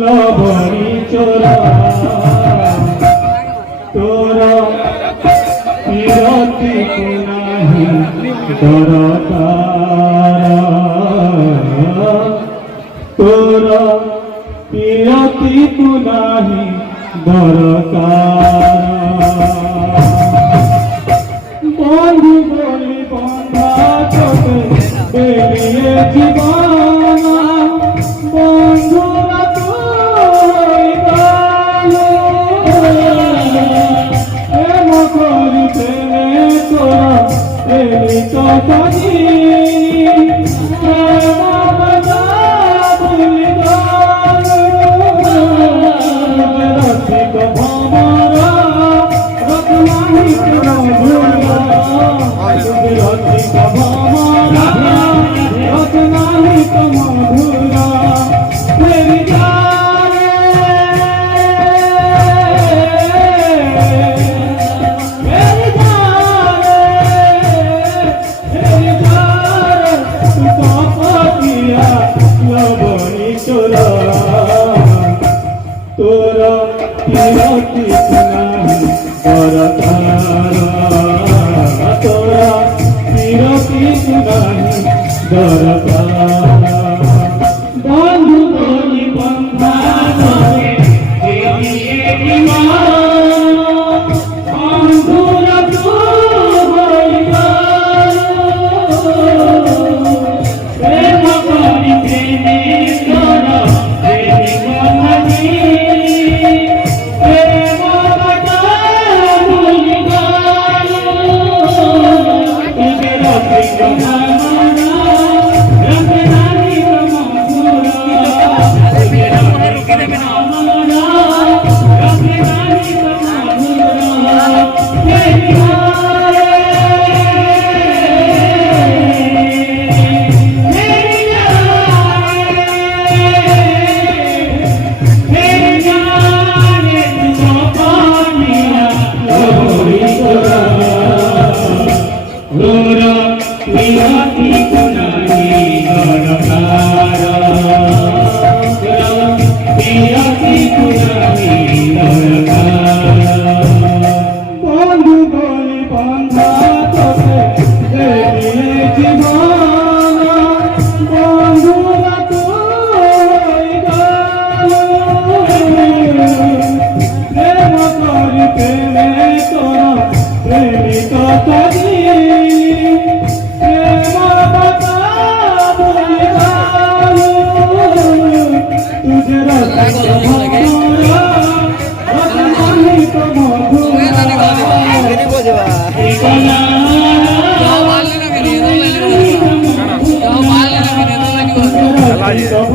লবণী চোরা তোরা বিরতি কুনাহি দরকার তোরা বিরতি কুনাহি দরকার বন্ধু বলি বন্ধা চোখে বেরিয়ে জীবন বন্ধুরা তুই ভালো প্রেম করি প্রেমে তোরা এলি তো কাজি প্রেম বাজা ভুলি রসিক ভমরা রত্নাহি মধুরা রসিক ভমরা রত্নাহি মধুরা মেরি জানে মেরি জানে মেরি জানে তু পাপিয়া লবণী চোরা তোরা বিরতি কুনাহি দরকার তোরা বিরতি কুনাহি দরকার বন্ধু বলি বন্ধা নহে দেখিয়ে জীবন বন্ধুরা তুই প্রেম করি প্রেমে তোরা প্রেমিক নাহি প্রেম বাজা ভুলি তুঝে রসিক ভমরা রত্নাহি মধুরা তুঝে রসিক ভমরা রত্নাহি মধুরা মেরি জানে মেরি জানে मेरी जाने तुम पानिया लोरी तोरा लोरा विराती कुनाही दरकार विराती कुनाही दरकार बंधु बोली बंधा तोते देविए जीवन बंधुरा तुई गालो প্রেম করি প্রেমে তোরা প্রেমিক কাজী প্রেম বাজা ভুলি তুঝে রসিক ভমরা রত্নাহি মধুরা